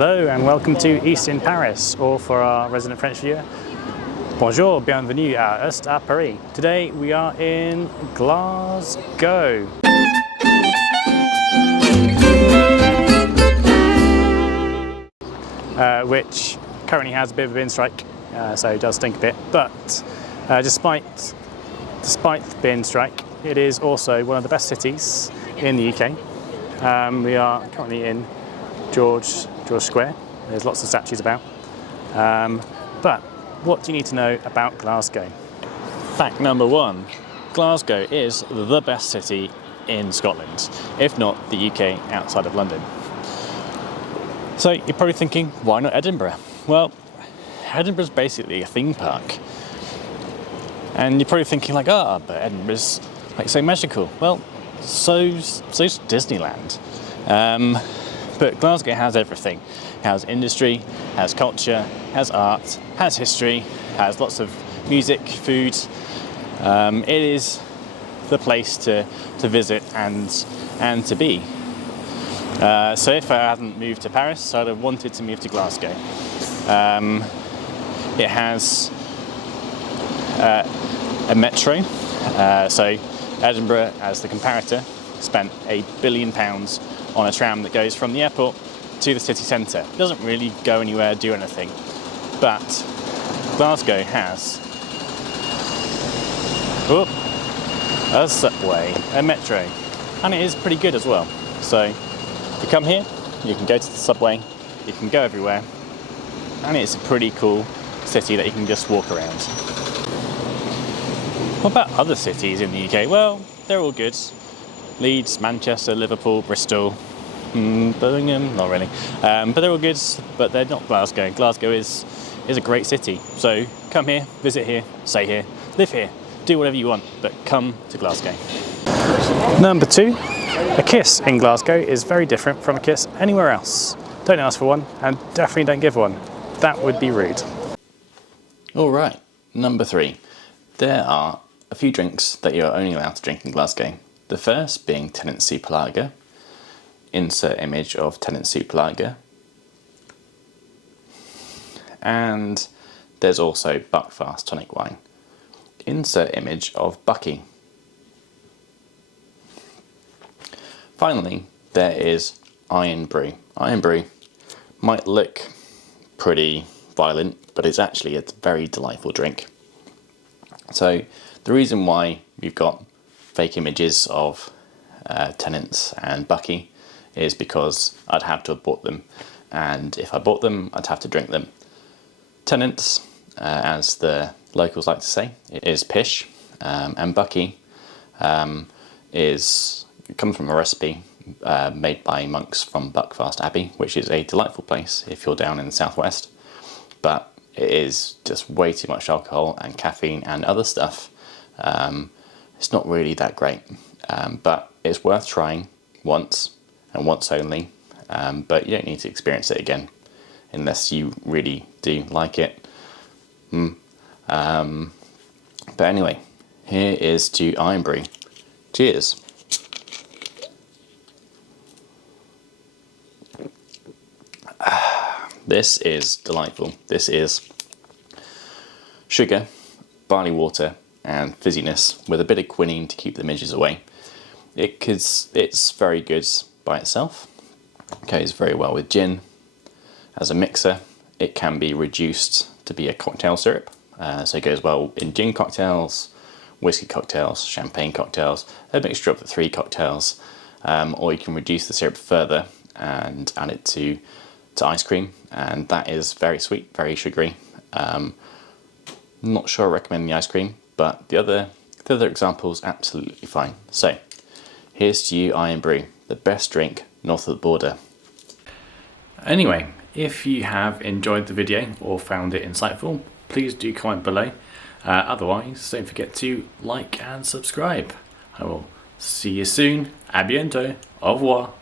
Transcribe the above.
Hello and welcome to East in Paris, or for our resident French viewer, bonjour, bienvenue à Est à Paris. Today we are in Glasgow. Which currently has a bit of a bin strike, so it does stink a bit, but despite the bin strike, it is also one of the best cities in the UK. We are currently in George Square. There's lots of statues about. But what do you need to know about Glasgow? Fact number one, Glasgow is the best city in Scotland, if not the UK outside of London. So you're probably thinking, why not Edinburgh? Well, Edinburgh's basically a theme park. And you're probably thinking like, but Edinburgh's like so magical. Well, so's Disneyland. But Glasgow has everything. It has industry, has culture, has art, has history, has lots of music, food. It is the place to visit and to be. So if I hadn't moved to Paris, I'd have wanted to move to Glasgow. It has a metro. So Edinburgh, as the comparator, spent £1 billion on a tram that goes from the airport to the city centre. It doesn't really go anywhere, do anything. But Glasgow has a subway, a metro, and it is pretty good as well. So if you come here, you can go to the subway, you can go everywhere, and it's a pretty cool city that you can just walk around. What about other cities in the UK? Well, they're all good. Leeds, Manchester, Liverpool, Bristol, Birmingham, not really. But they're all good, but they're not Glasgow. Glasgow is a great city. So come here, visit here, stay here, live here, do whatever you want, but come to Glasgow. Number two, a kiss in Glasgow is very different from a kiss anywhere else. Don't ask for one, and definitely don't give one. That would be rude. All right, number three. There are a few drinks that you're only allowed to drink in Glasgow. The first being Tennant Soup Lager. Insert image of Tennant Soup Lager. And there's also Buckfast tonic wine. Insert image of Bucky. Finally, there is Iron Brew. Iron Brew might look pretty violent, but it's actually a very delightful drink. So the reason why we've got fake images of Tennant and Bucky is because I'd have to have bought them, and if I bought them, I'd have to drink them. Tennant, as the locals like to say, is pish, and Bucky comes from a recipe made by monks from Buckfast Abbey, which is a delightful place if you're down in the southwest, but it is just way too much alcohol and caffeine and other stuff. It's not really that great, but it's worth trying once and once only, but you don't need to experience it again unless you really do like it. But anyway, here is to Iron Brew. Cheers. This is delightful. This is sugar, barley water, and fizziness with a bit of quinine to keep the midges away. It's very good by itself. It goes very well with gin. As a mixer, it can be reduced to be a cocktail syrup. So it goes well in gin cocktails, whiskey cocktails, champagne cocktails, a mixture of the three cocktails. Or you can reduce the syrup further and add it to ice cream, and that is very sweet, very sugary. Not sure I recommend the ice cream, but the other examples absolutely fine. So here's to you, Iron Brew, the best drink north of the border. Anyway, if you have enjoyed the video or found it insightful, please do comment below. Otherwise, don't forget to like and subscribe. I will see you soon. À bientôt. Au revoir.